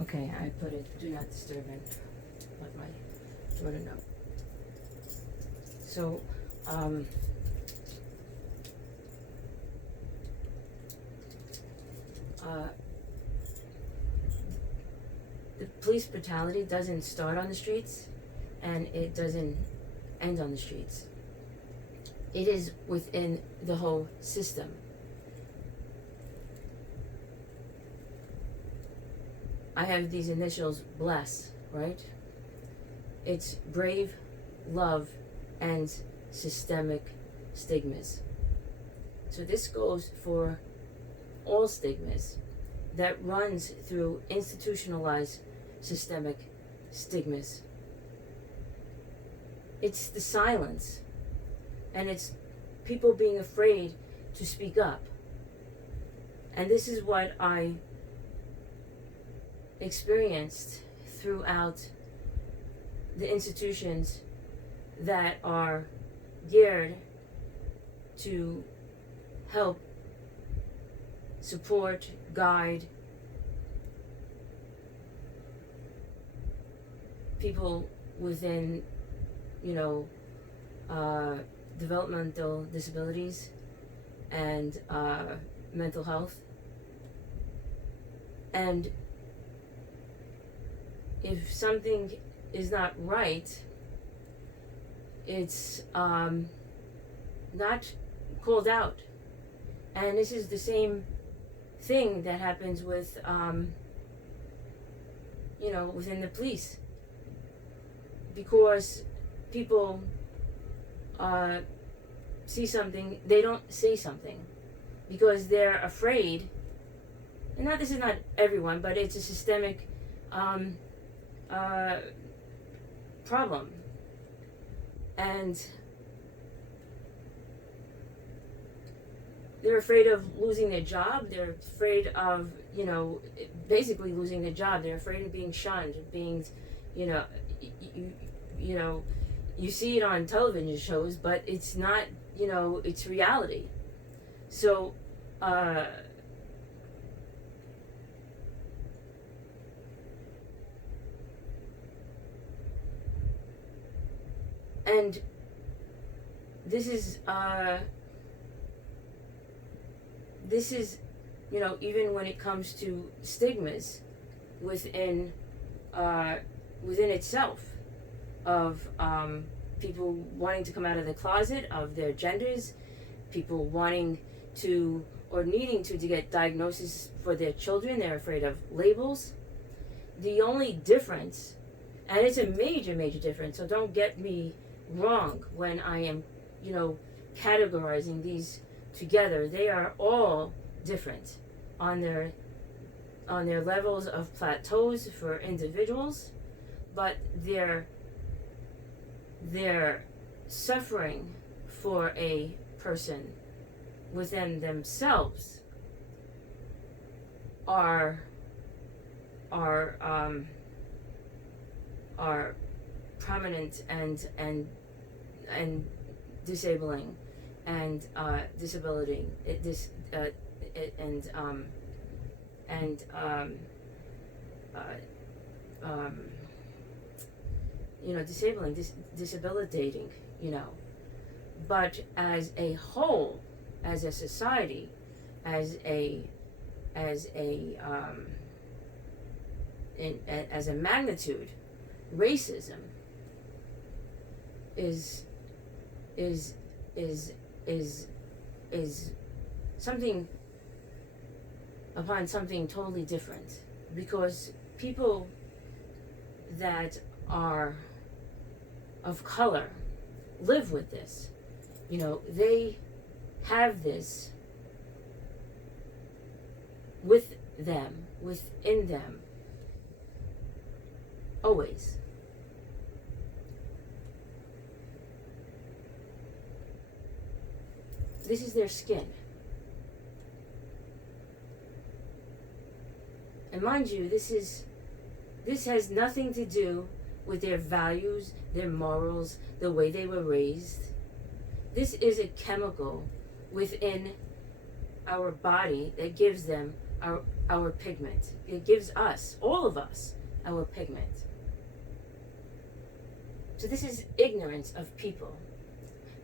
Okay, I put it do not disturb and let my daughter know. So, uh, the police brutality doesn't start on the streets, and it doesn't end on the streets. It is within the whole system. I have these initials BLESS, right? It's brave, love, and systemic stigmas. So this goes for all stigmas that runs through institutionalized systemic stigmas. It's the silence, and it's people being afraid to speak up. And this is what I experienced throughout the institutions that are geared to help, support, guide people within, developmental disabilities and mental health. And if something is not right, it's not called out. And this is the same thing that happens with, within the police. Because people see something, they don't say something. Because they're afraid, and this is not everyone, but it's a systemic problem. And they're afraid of losing their job. They're afraid of, basically losing their job. They're afraid of being shunned, being, you see it on television shows, but it's not, it's reality. So, and this is, even when it comes to stigmas within itself, of people wanting to come out of the closet of their genders, people wanting to or needing to get diagnosis for their children. They're afraid of labels. The only difference, and it's a major, major difference, so don't get me wrong when I am, categorizing these together. They are all different on their levels of plateaus for individuals, but they're suffering for a person within themselves are prominent and disabling and disability disabling, disabilitating, but as a whole, as a society, as a magnitude, racism is something upon something totally different, because people that are of color live with this. They have this with them, within them, always. This is their skin. And mind you, this has nothing to do with their values, their morals, the way they were raised. This is a chemical within our body that gives them our pigment. It gives us, all of us, our pigment. So this is ignorance of people.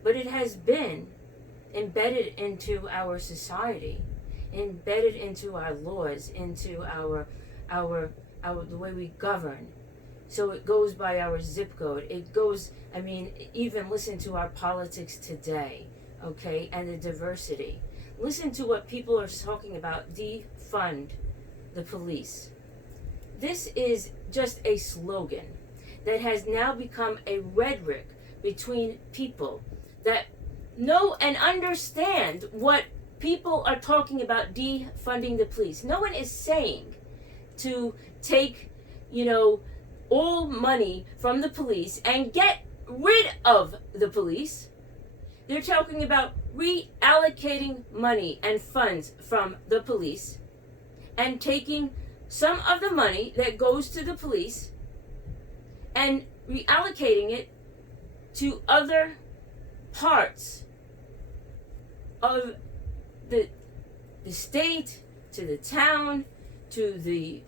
But it has been embedded into our society, embedded into our laws, into our the way we govern. So it goes by our zip code. It goes, I mean, even listen to our politics today, okay, and the diversity. Listen to what people are talking about, defund the police. This is just a slogan that has now become a rhetoric between people that know and understand what people are talking about defunding the police. No one is saying to take, all money from the police and get rid of the police. They're talking about reallocating money and funds from the police and taking some of the money that goes to the police and reallocating it to other parts of the state, to the town, to the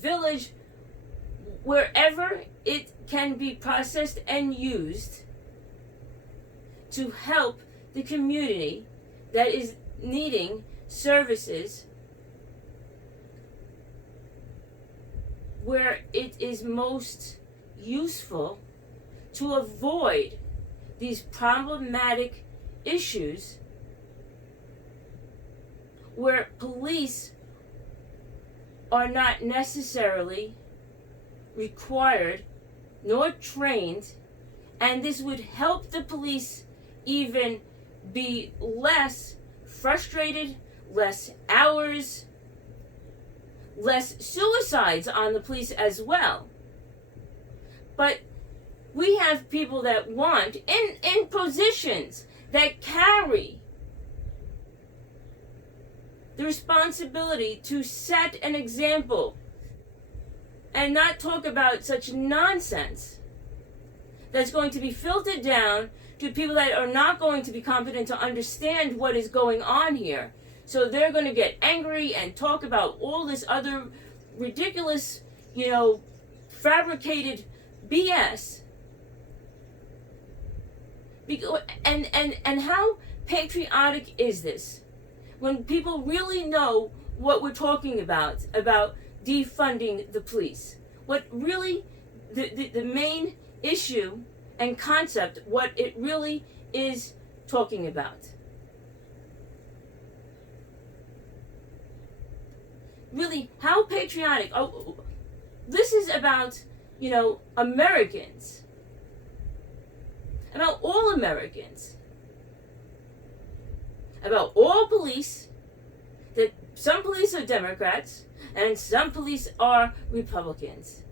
village, wherever it can be processed and used to help the community that is needing services where it is most useful to avoid these problematic issues where police are not necessarily required nor trained, and this would help the police even be less frustrated, less hours, less suicides on the police as well. But we have people that want, in positions that carry the responsibility to set an example and not talk about such nonsense that's going to be filtered down to people that are not going to be competent to understand what is going on here. So they're going to get angry and talk about all this other ridiculous, fabricated BS. And how patriotic is this? When people really know what we're talking about defunding the police. What really, the main issue and concept, what it really is talking about. Really, how patriotic. Oh, this is about, Americans. About all Americans. About all police. That some police are Democrats and some police are Republicans.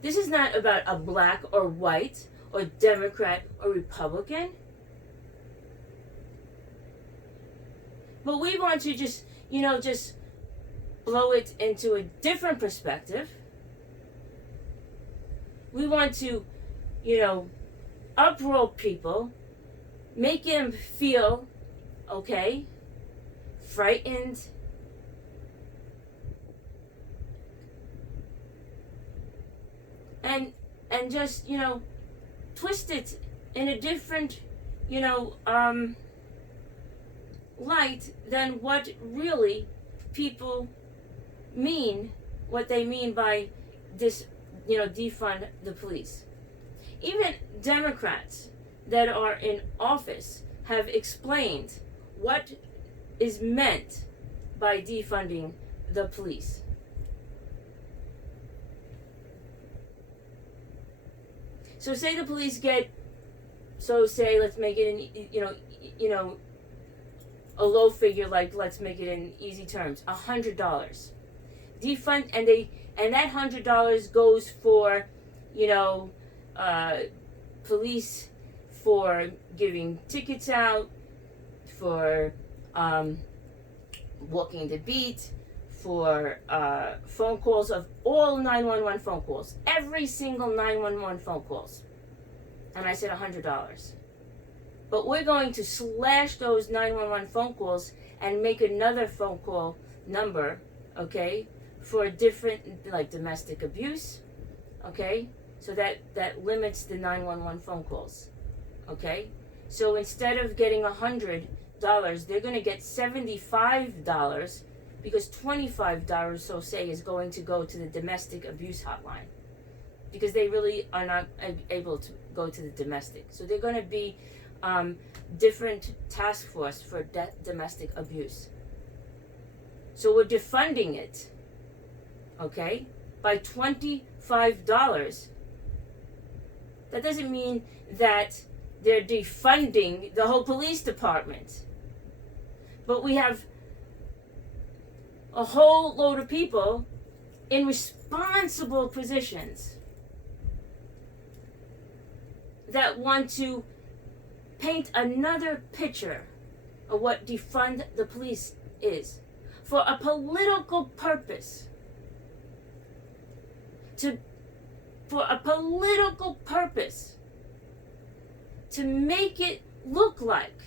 This is not about a black or white or Democrat or Republican. But we want to just blow it into a different perspective. We want to, uproar people, make them feel, frightened, and just, twist it in a different, light than what really people mean, what they mean by this, defund the police. Even Democrats that are in office have explained what is meant by defunding the police. So say the police get, let's make it in, a low figure, like let's make it in easy terms, $100. Defund, and that $100 goes for, police for giving tickets out, for walking the beat, for phone calls of all 911 phone calls, every single 911 phone calls. And I said $100. But we're going to slash those 911 phone calls and make another phone call number, okay, for different, like domestic abuse, okay? So that limits the 911 phone calls, okay? So instead of getting $100, they're going to get $75 because $25, so say, is going to go to the domestic abuse hotline because they really are not able to go to the domestic. So they're going to be different task force for domestic abuse. So we're defunding it, okay, by $25. That doesn't mean that they're defunding the whole police department. But we have a whole load of people in responsible positions that want to paint another picture of what defund the police is for a political purpose. For a political purpose. To make it look like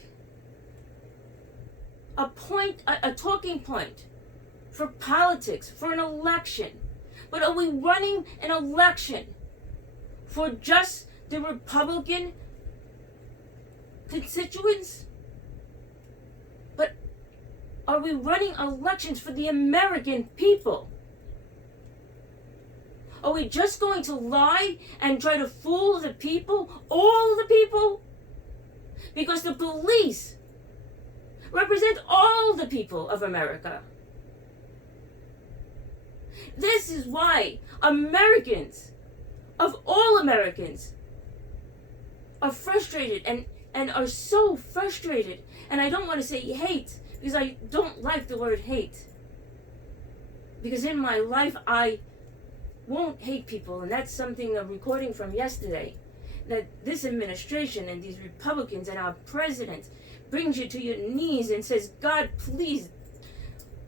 a talking point for politics, for an election. But are we running an election for just the Republican constituents? But are we running elections for the American people? Are we just going to lie and try to fool the people, all the people? Because the police represent all the people of America. This is why Americans, of all Americans, are frustrated and are so frustrated. And I don't want to say hate, because I don't like the word hate. Because in my life, I won't hate people, and that's something I'm recording from yesterday, that this administration and these Republicans and our president brings you to your knees and says, God, please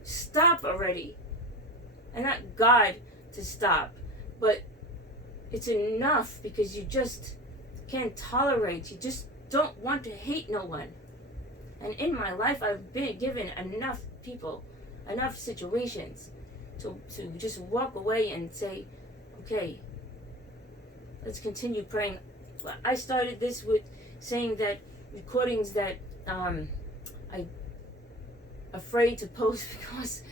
stop already. And not God to stop, but it's enough, because you just can't tolerate, you just don't want to hate no one. And in my life, I've been given enough people, enough situations to just walk away and say, okay, let's continue praying. I started this with saying that recordings that I'm afraid to post because,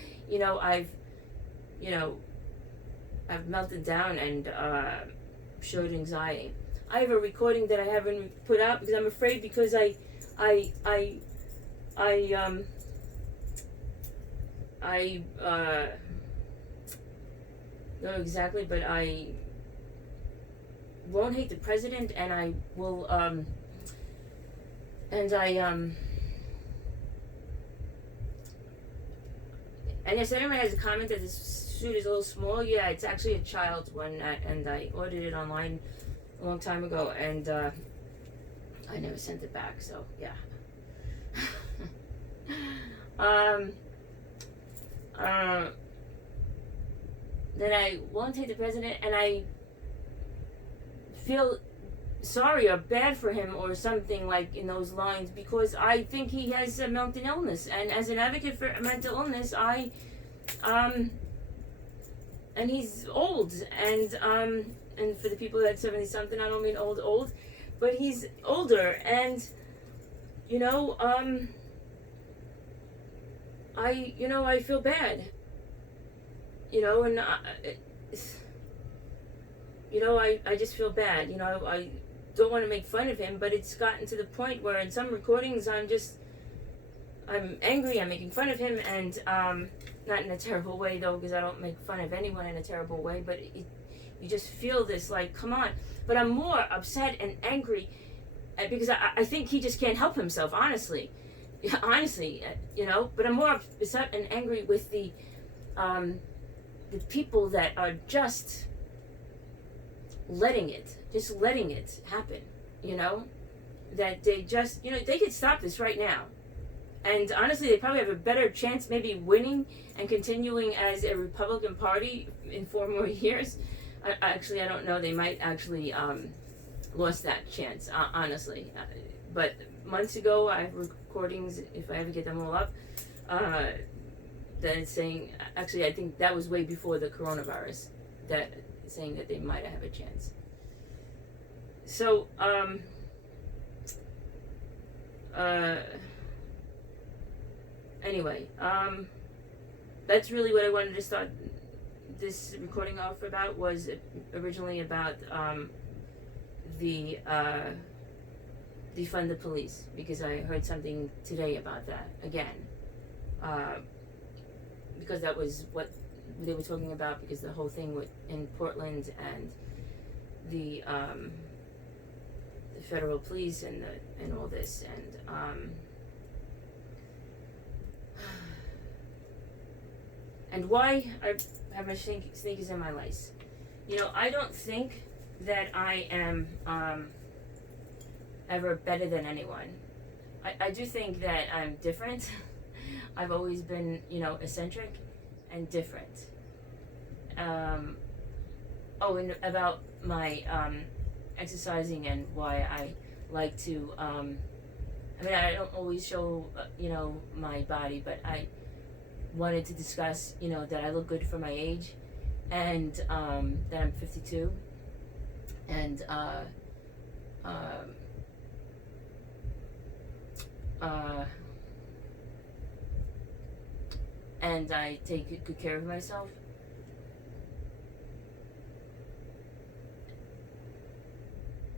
I've melted down and showed anxiety. I have a recording that I haven't put out because I'm afraid, because I not exactly, but I won't hate the president, and I will, and yes, anyone has a comment that this suit is a little small. Yeah, it's actually a child's one, and I ordered it online a long time ago, and I never sent it back, so yeah. Then I won't hate the president, and I feel sorry or bad for him or something like in those lines, because I think he has a mental illness, and as an advocate for mental illness, and he's old, and for the people that 70 something, I don't mean old, but he's older, and I feel bad, and I just feel bad. I don't want to make fun of him, but it's gotten to the point where in some recordings I'm angry, I'm making fun of him, and not in a terrible way though, because I don't make fun of anyone in a terrible way, but you just feel this like, come on. But I'm more upset and angry because I think he just can't help himself, honestly, but I'm more upset and angry with the people that are just letting it happen, that they just, they could stop this right now. And honestly, they probably have a better chance maybe winning and continuing as a Republican Party in 4 more years. I don't know. They might actually lost that chance, honestly. But months ago. I have recordings, if I ever get them all up, that it's saying, actually, I think that was way before the coronavirus, that saying that they might have a chance. So, anyway, that's really what I wanted to start this recording off about. Was originally about the defund the police, because I heard something today about that again, because that was what they were talking about, because the whole thing with in Portland and the federal police and all this, and why I have my sneakers in my lace. You know, I don't think that I am ever better than anyone. I do think that I'm different. I've always been, you know, eccentric and different. And about my exercising and why I like to, I mean, I don't always show, you know, my body, but I wanted to discuss, you know, that I look good for my age, and that I'm 52, and and I take good care of myself.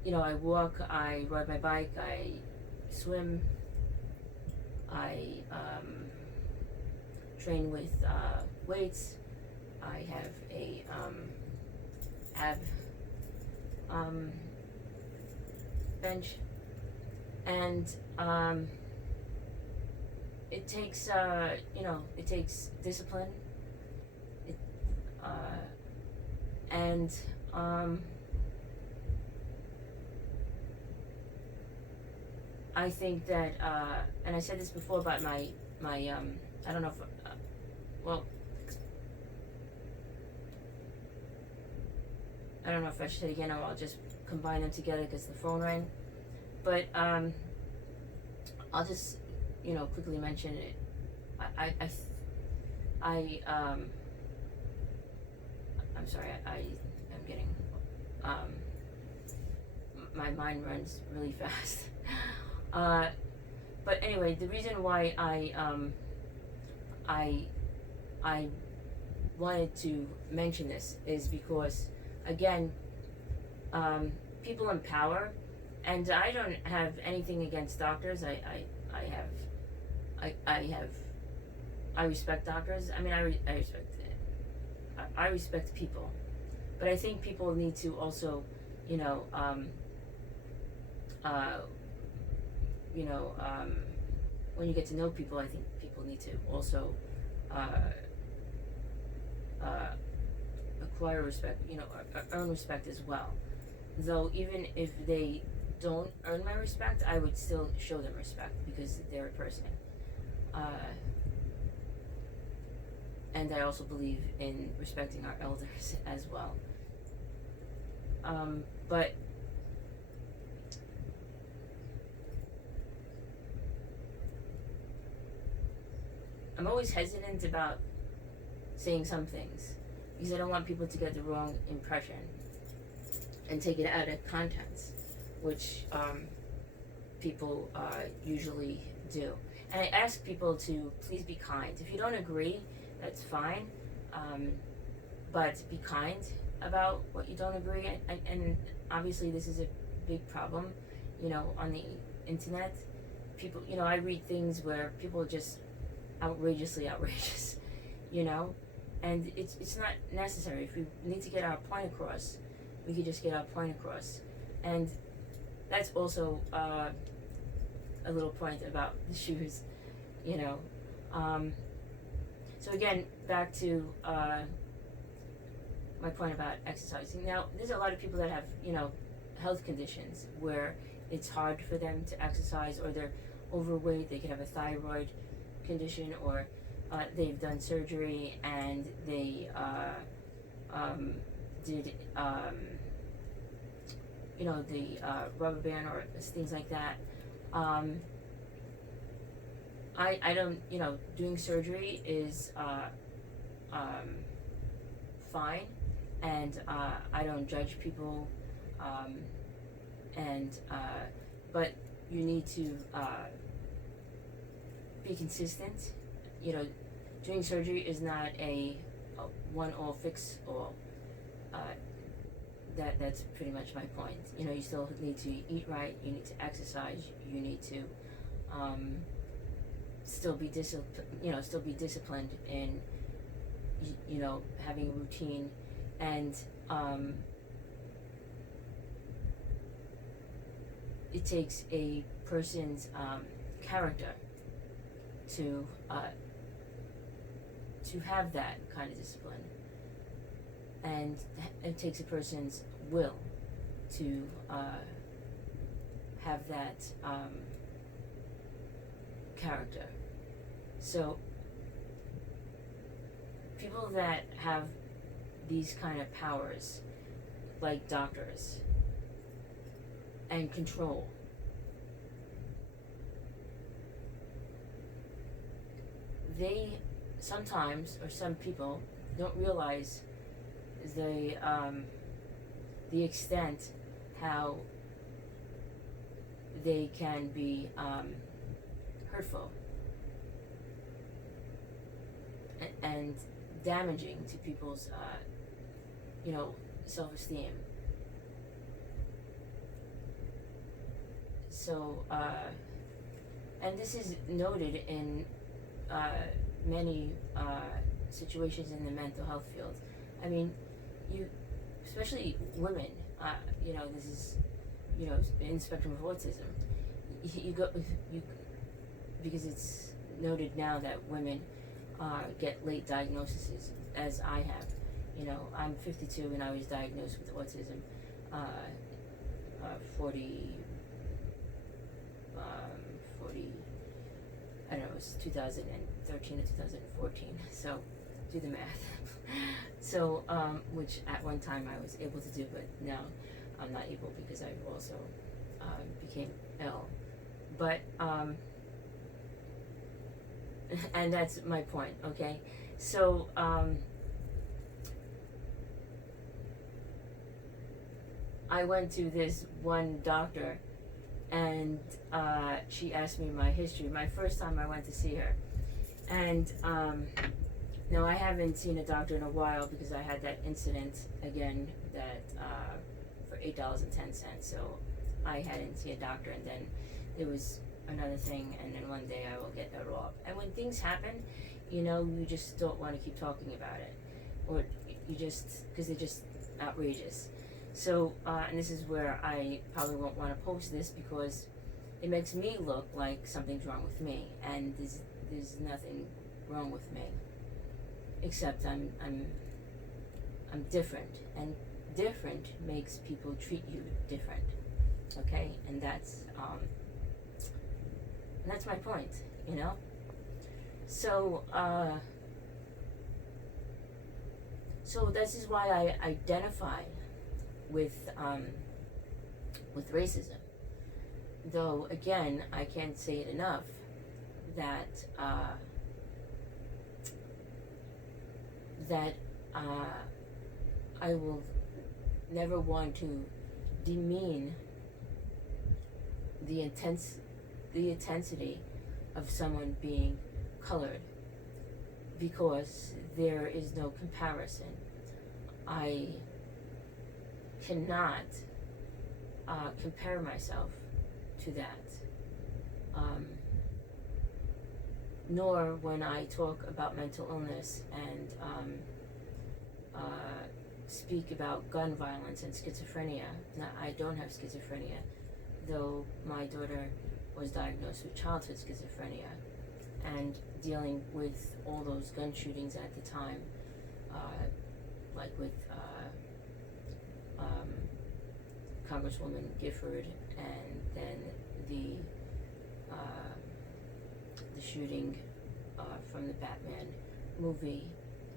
You know, I walk, I ride my bike, I swim, I train with weights. I have a ab bench, and it takes you know, it takes discipline. It and I think that and I said this before about my I don't know if well, I don't know if I should say it again, or I'll just combine them together because the phone rang. But I'll just, you know, quickly mention it. I'm sorry, I am getting my mind runs really fast. But anyway, the reason why I wanted to mention this is because, again, people in power, and I don't have anything against doctors. I respect doctors. I mean, I respect it. I respect people, but I think people need to also, you know, when you get to know people, I think people need to also acquire respect, you know, earn respect as well. Though even if they don't earn my respect, I would still show them respect because they're a person. And I also believe in respecting our elders as well. But I'm always hesitant about saying some things because I don't want people to get the wrong impression and take it out of context, which people usually do. And I ask people to please be kind. If you don't agree, that's fine, but be kind about what you don't agree. And obviously this is a big problem, you know, on the internet. People, you know, I read things where people are just outrageously outrageous, you know, and it's not necessary. If we need to get our point across, we could just get our point across. And that's also a little point about the shoes, you know. So again, back to my point about exercising. Now, there's a lot of people that have, you know, health conditions where it's hard for them to exercise, or they're overweight, they could have a thyroid condition, or they've done surgery and they did you know, the rubber band or things like that. Um, I don't, you know, doing surgery is um, fine, and I don't judge people, um, and but you need to be consistent. You know, doing surgery is not a one all fix all. Uh, that's pretty much my point. You know, you still need to eat right. You need to exercise. You need to um, still be still be disciplined in you know, having a routine, and it takes a person's character to have that kind of discipline, and it takes a person's will to have that character. So people that have these kind of powers, like doctors, and control, they sometimes, or some people, don't realize the extent how they can be hurtful and damaging to people's you know, self-esteem. So and this is noted in many situations in the mental health field. I mean, you, especially women, you know, this is, you know, in spectrum of autism, you because it's noted now that women get late diagnoses, as I have. You know, I'm 52 and I was diagnosed with autism 40 I don't know, it was 2013 to 2014, so do the math. So which at one time I was able to do, but now I'm not able because I also became ill. But and that's my point, okay? So I went to this one doctor, and she asked me my history. My first time I went to see her, and no, I haven't seen a doctor in a while because I had that incident again that for $8.10. So I hadn't seen a doctor, and then there was another thing, and then one day I will get that off. And when things happen, you know, you just don't want to keep talking about it, or you just, because they're just outrageous. So, and this is where I probably won't want to post this because it makes me look like something's wrong with me, and there's nothing wrong with me, except I'm different, and different makes people treat you different, okay? And that's my point, you know? So, so this is why I identify with racism. Though again, I can't say it enough that I will never want to demean the intensity of someone being colored, because there is no comparison. I cannot compare myself to that. Nor when I talk about mental illness and speak about gun violence and schizophrenia. Now, I don't have schizophrenia, though my daughter was diagnosed with childhood schizophrenia, and dealing with all those gun shootings at the time, like with Congresswoman Gifford, and then the shooting from the Batman movie,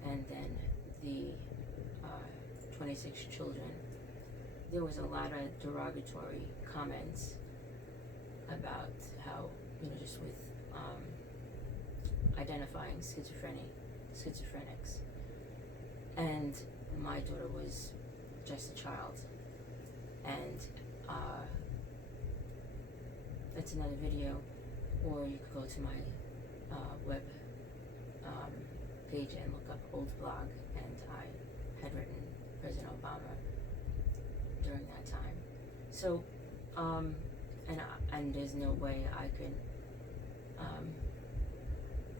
and then the 26 children. There was a lot of derogatory comments about how, just with identifying schizophrenics, and my daughter was just a child, and that's another video, or you could go to my web page and look up old blog, and I had written President Obama during that time. So, and there's no way I could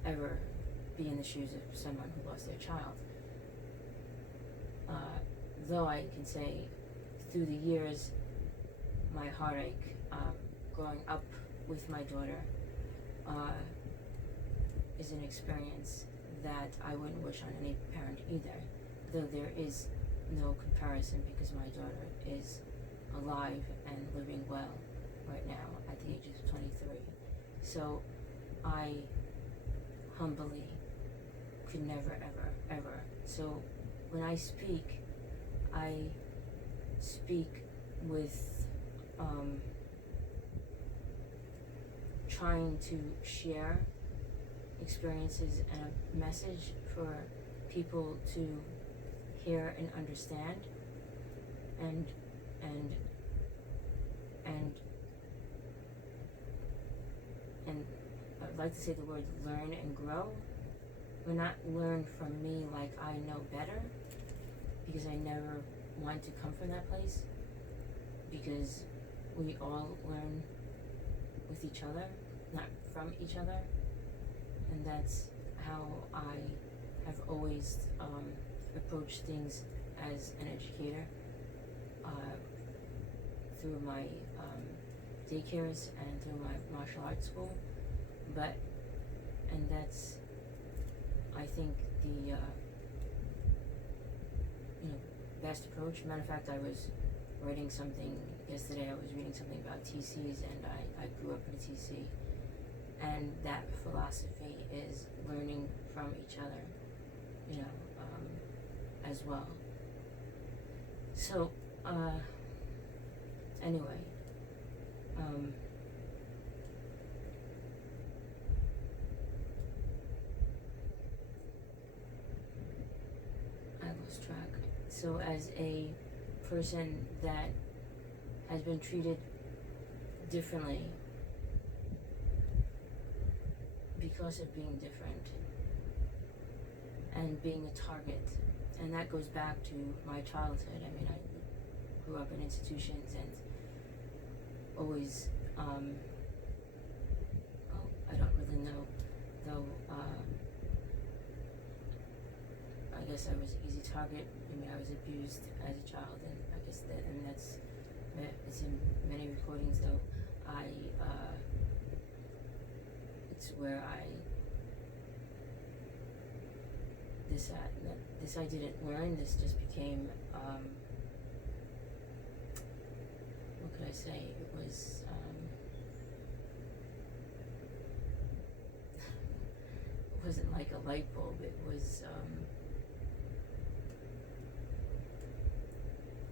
ever be in the shoes of someone who lost their child. Though I can say, through the years, my heartache growing up with my daughter is an experience that I wouldn't wish on any parent either, though there is no comparison because my daughter is alive and living well right now at the age of 23. So I humbly could never, ever, ever. So when I speak with trying to share experiences and a message for people to hear and understand, and I'd like to say the word learn and grow, but not learn from me like I know better, because I never want to come from that place, because we all learn with each other, not from each other, and that's how I have always approached things as an educator, through my daycares and through my martial arts school. And that's, I think, the best approach. Matter of fact, I was writing something yesterday. I was reading something about TCs, and I grew up in a TC, and that philosophy is learning from each other, as well. So, anyway, I lost track. So as a person that has been treated differently because of being different and being a target, and that goes back to my childhood. I mean, I grew up in institutions and always, I don't really know, though, I guess I was an easy target. I mean, I was abused as a child, and I guess it's in many recordings, though. It's where this I didn't learn. This just became, what could I say? It was, it wasn't like a light bulb. It was,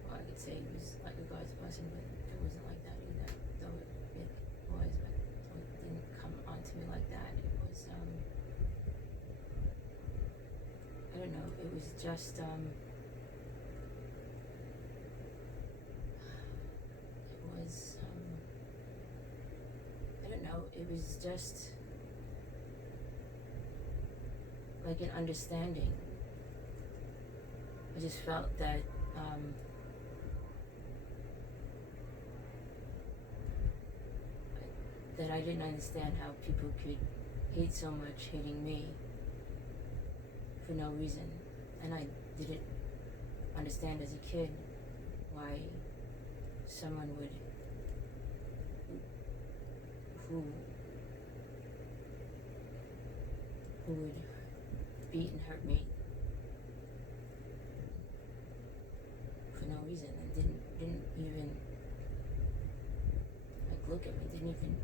well, I could say it was like a God's blessing, but it wasn't like that either. Though it was, but it didn't come onto me like that. It was, I don't know, it was just, I don't know, it was just like an understanding. I just felt that, that I didn't understand how people could hate so much, hating me for no reason. And I didn't understand as a kid why someone would, who would beat and hurt me for no reason, and didn't even like look at me, didn't even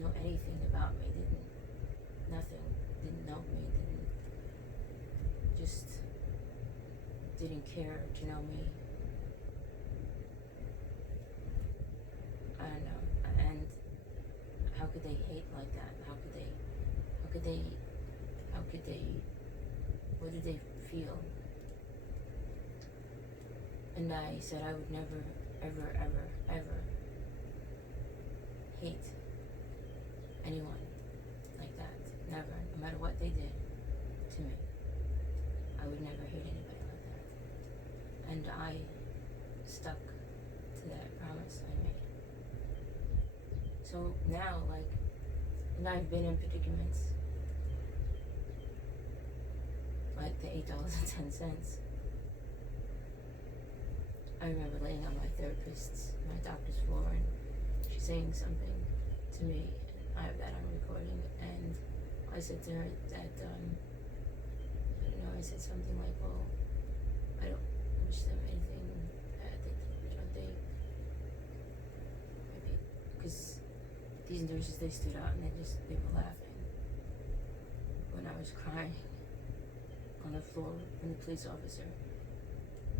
know anything about me, nothing, didn't know me, just didn't care to know me. I don't know, and could they hate like that? How could they, what did they feel? And I said I would never, ever, ever, ever hate anyone like that. Never. No matter what they did to me, I would never hate anybody like that. And I stuck to that promise I made. So now, like, and I've been in predicaments like the $8.10. I remember laying on my doctor's floor, and she's saying something to me, and I have that on recording, and I said to her that, I said something like, well, I don't wish them anything bad, they, maybe, because these nurses, they stood out and they were laughing when I was crying on the floor, and the police officer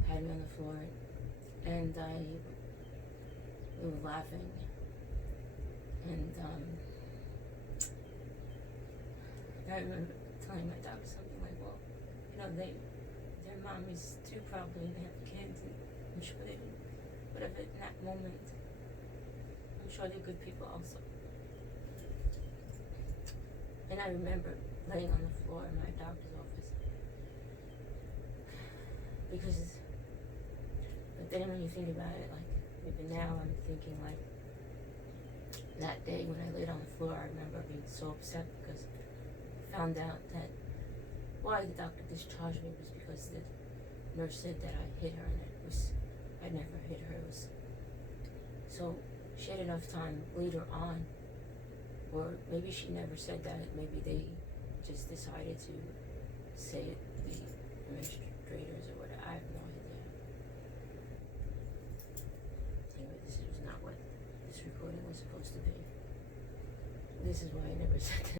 had me on the floor, and they were laughing, and I remember telling my doctor something like, well, their mommies too, probably, they have kids, and I'm sure they do, whatever, in that moment, I'm sure they're good people also. And I remember laying on the floor in my doctor's office, but then when you think about it, like, even now I'm thinking, like, that day when I laid on the floor, I remember being so upset because I found out that why the doctor discharged me was because the nurse said that I hit her, and I never hit her. So she had enough time later on, or maybe she never said that, maybe they just decided to say it, the administrators or whatever, I have no idea. Anyway, this was not what this recording was supposed to be. This is why I never said that.